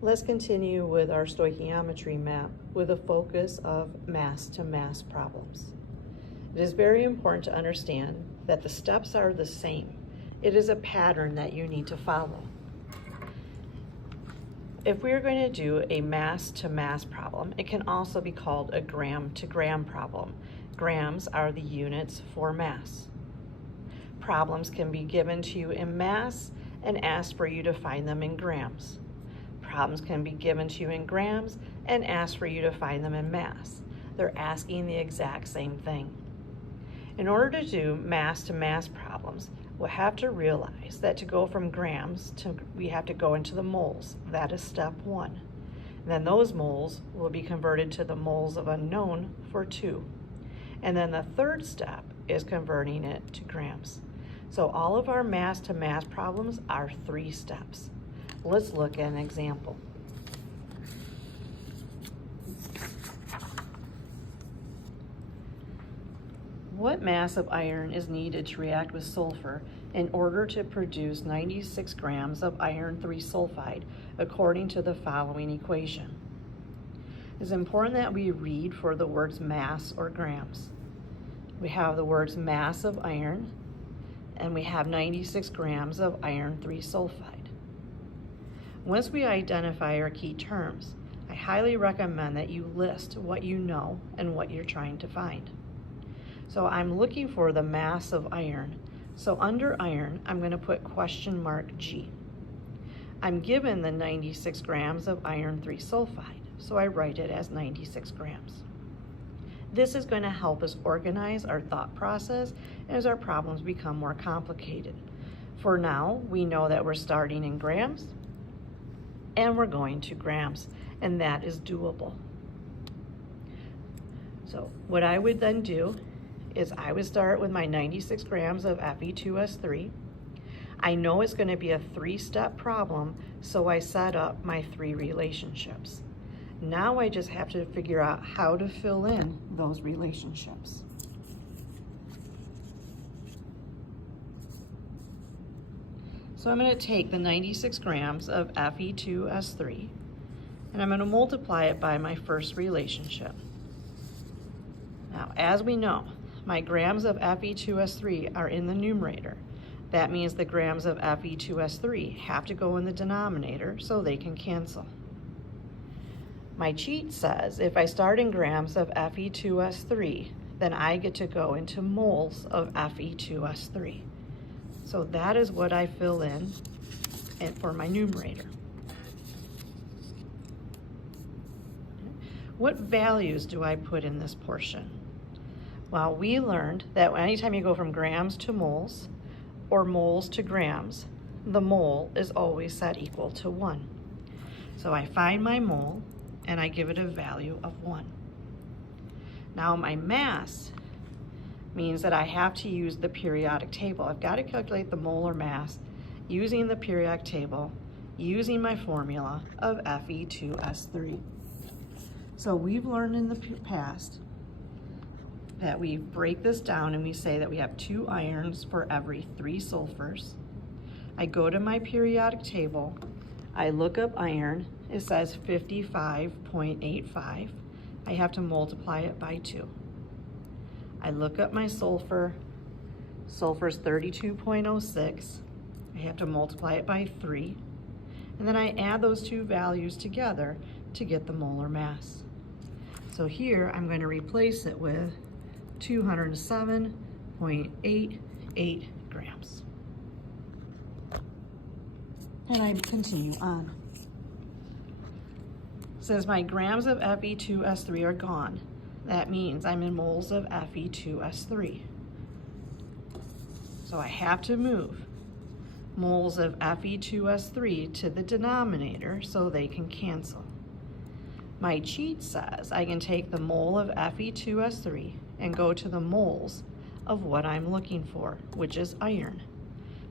Let's continue with our stoichiometry map with a focus of mass-to-mass problems. It is very important to understand that the steps are the same. It is a pattern that you need to follow. If we're going to do a mass-to-mass problem, it can also be called a gram-to-gram problem. Grams are the units for mass. Problems can be given to you in mass and asked for you to find them in grams. Problems can be given to you in grams and asked for you to find them in mass. They're asking the exact same thing. In order to do mass-to-mass problems, we'll have to realize that to go from grams we have to go into the moles. That is step one. And then those moles will be converted to the moles of unknown for 2. And then the third step is converting it to grams. So all of our mass-to-mass problems are 3 steps. Let's look at an example. What mass of iron is needed to react with sulfur in order to produce 96 grams of iron 3 sulfide according to the following equation? It's important that we read for the words mass or grams. We have the words mass of iron, and we have 96 grams of iron 3 sulfide. Once we identify our key terms, I highly recommend that you list what you know and what you're trying to find. So I'm looking for the mass of iron. So under iron, I'm going to put question mark G. I'm given the 96 grams of iron 3 sulfide, so I write it as 96 grams. This is going to help us organize our thought process as our problems become more complicated. For now, we know that we're starting in grams and we're going to grams, and that is doable. So what I would then do is I would start with my 96 grams of Fe2S3. I know it's going to be a 3-step problem, so I set up my 3 relationships. Now I just have to figure out how to fill in those relationships. So I'm going to take the 96 grams of Fe2S3 and I'm going to multiply it by my first relationship. Now, as we know, my grams of Fe2S3 are in the numerator. That means the grams of Fe2S3 have to go in the denominator so they can cancel. My cheat says if I start in grams of Fe2S3, then I get to go into moles of Fe2S3. So that is what I fill in for my numerator. What values do I put in this portion? Well, we learned that anytime you go from grams to moles or moles to grams, the mole is always set equal to 1. So I find my mole and I give it a value of 1. Now my mass means that I have to use the periodic table. I've got to calculate the molar mass using the periodic table, using my formula of Fe2S3. So we've learned in the past that we break this down and we say that we have 2 irons for every 3 sulfurs. I go to my periodic table, I look up iron, it says 55.85. I have to multiply it by 2. I look up my sulfur, sulfur's 32.06. I have to multiply it by 3. And then I add those 2 values together to get the molar mass. So here I'm going to replace it with 207.88 grams. And I continue on. Since my grams of Fe2S3 are gone, that means I'm in moles of Fe2S3. So I have to move moles of Fe2S3 to the denominator so they can cancel. My cheat says I can take the mole of Fe2S3 and go to the moles of what I'm looking for, which is iron.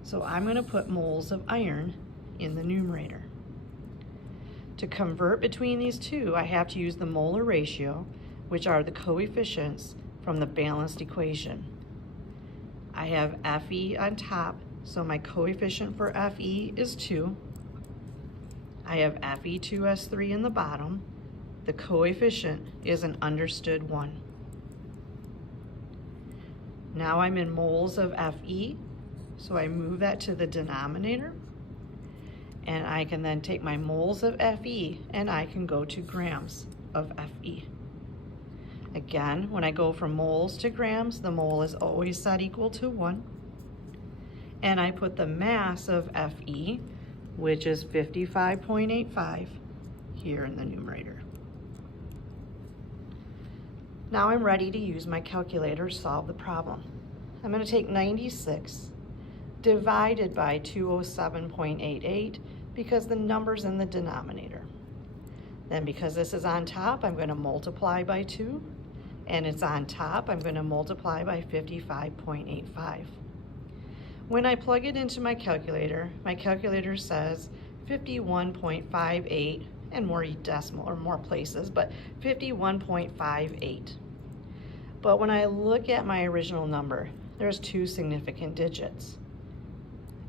So I'm going to put moles of iron in the numerator. To convert between these two, I have to use the molar ratio, which are the coefficients from the balanced equation. I have Fe on top, so my coefficient for Fe is 2. I have Fe2S3 in the bottom. The coefficient is an understood 1. Now I'm in moles of Fe, so I move that to the denominator, and I can then take my moles of Fe and I can go to grams of Fe. Again, when I go from moles to grams, the mole is always set equal to 1. And I put the mass of Fe, which is 55.85, here in the numerator. Now I'm ready to use my calculator to solve the problem. I'm going to take 96 divided by 207.88 because the number's in the denominator. Then because this is on top, I'm going to multiply by 2, and it's on top, I'm going to multiply by 55.85. When I plug it into my calculator says 51.58, and more decimal or more places, but 51.58. But when I look at my original number, there's 2 significant digits.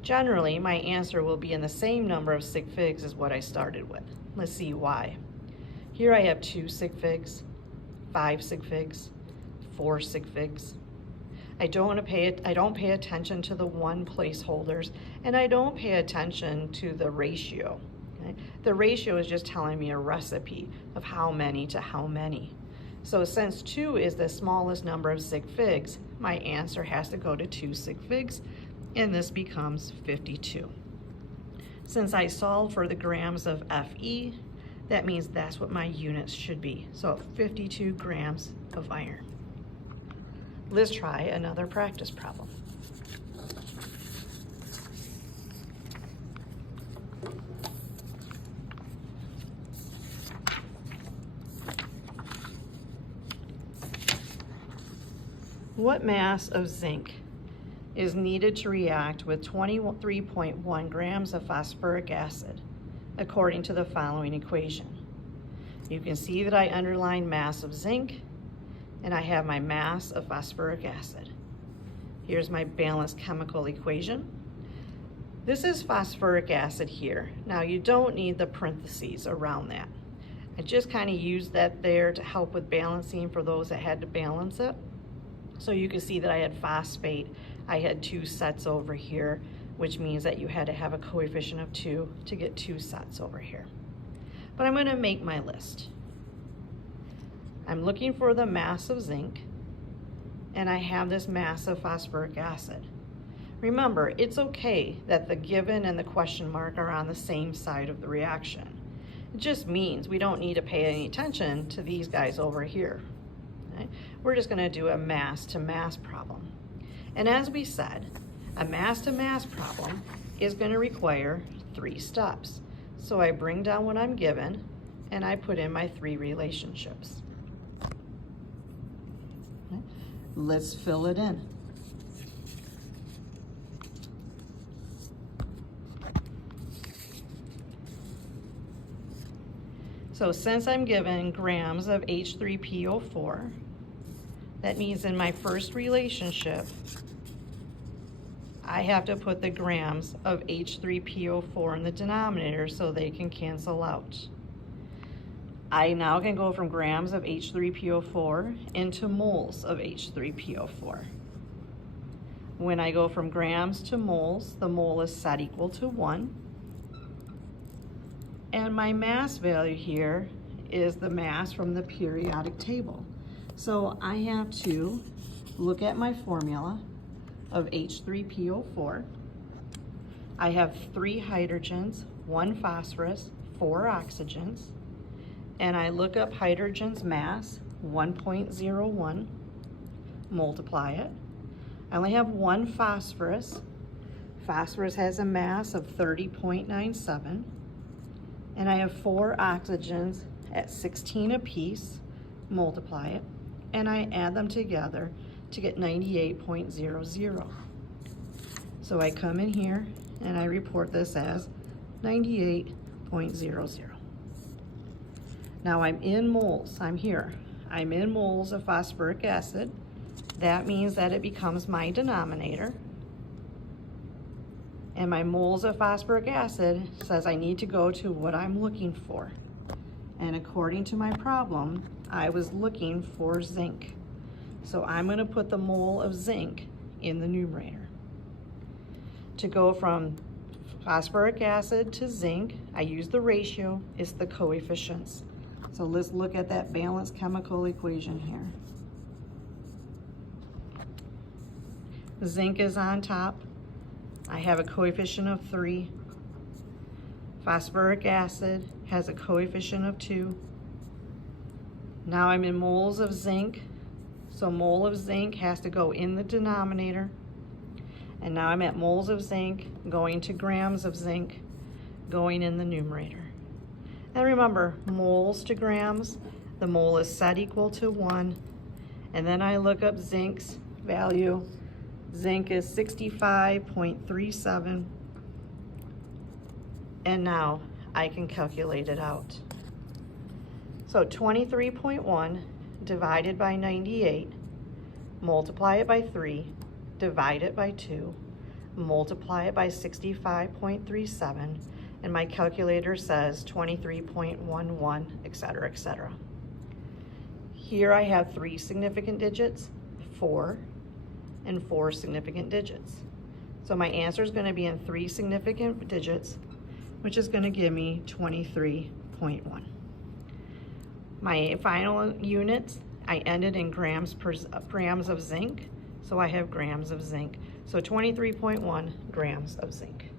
Generally, my answer will be in the same number of sig figs as what I started with. Let's see why. Here I have 2 sig figs, 5 sig figs, 4 sig figs. I don't pay attention to the 1 placeholders, and I don't pay attention to the ratio. Okay? The ratio is just telling me a recipe of how many to how many. So since 2 is the smallest number of sig figs, my answer has to go to 2 sig figs, and this becomes 52. Since I solved for the grams of Fe, that means that's what my units should be. So 52 grams of iron. Let's try another practice problem. What mass of zinc is needed to react with 23.1 grams of phosphoric acid, according to the following equation? You can see that I underline mass of zinc, and I have my mass of phosphoric acid. Here's my balanced chemical equation. This is phosphoric acid here. Now you don't need the parentheses around that. I just kind of used that there to help with balancing for those that had to balance it. So you can see that I had phosphate. I had 2 sets over here, which means that you had to have a coefficient of 2 to get 2 sets over here. But I'm going to make my list. I'm looking for the mass of zinc, and I have this mass of phosphoric acid. Remember, it's okay that the given and the question mark are on the same side of the reaction. It just means we don't need to pay any attention to these guys over here. Okay? We're just going to do a mass to mass problem. And as we said, a mass to mass problem is going to require 3 steps. So I bring down what I'm given, and I put in my 3 relationships. Okay? Let's fill it in. So since I'm given grams of H3PO4, that means in my first relationship, I have to put the grams of H3PO4 in the denominator so they can cancel out. I now can go from grams of H3PO4 into moles of H3PO4. When I go from grams to moles, the mole is set equal to 1. And my mass value here is the mass from the periodic table. So I have to look at my formula of H3PO4. I have 3 hydrogens, 1 phosphorus, 4 oxygens, and I look up hydrogen's mass, 1.01, multiply it. I only have 1 phosphorus. Phosphorus has a mass of 30.97, and I have 4 oxygens at 16 apiece, multiply it, and I add them together to get 98.00. So I come in here and I report this as 98.00. Now I'm in moles, I'm here. I'm in moles of phosphoric acid. That means that it becomes my denominator. And my moles of phosphoric acid says I need to go to what I'm looking for. And according to my problem, I was looking for zinc. So I'm going to put the mole of zinc in the numerator. To go from phosphoric acid to zinc, I use the ratio, it's the coefficients. So let's look at that balanced chemical equation here. Zinc is on top. I have a coefficient of 3. Phosphoric acid has a coefficient of 2. Now I'm in moles of zinc, so mole of zinc has to go in the denominator. And now I'm at moles of zinc going to grams of zinc going in the numerator. And remember, moles to grams, the mole is set equal to 1. And then I look up zinc's value. Zinc is 65.37. And now I can calculate it out. So 23.1 divided by 98, multiply it by 3, divide it by 2, multiply it by 65.37, and my calculator says 23.11, etc., etc. Here I have 3 significant digits, 4, and 4 significant digits. So my answer is going to be in 3 significant digits, which is going to give me 23.1. My final units, I ended in grams of zinc, so I have grams of zinc. So 23.1 grams of zinc.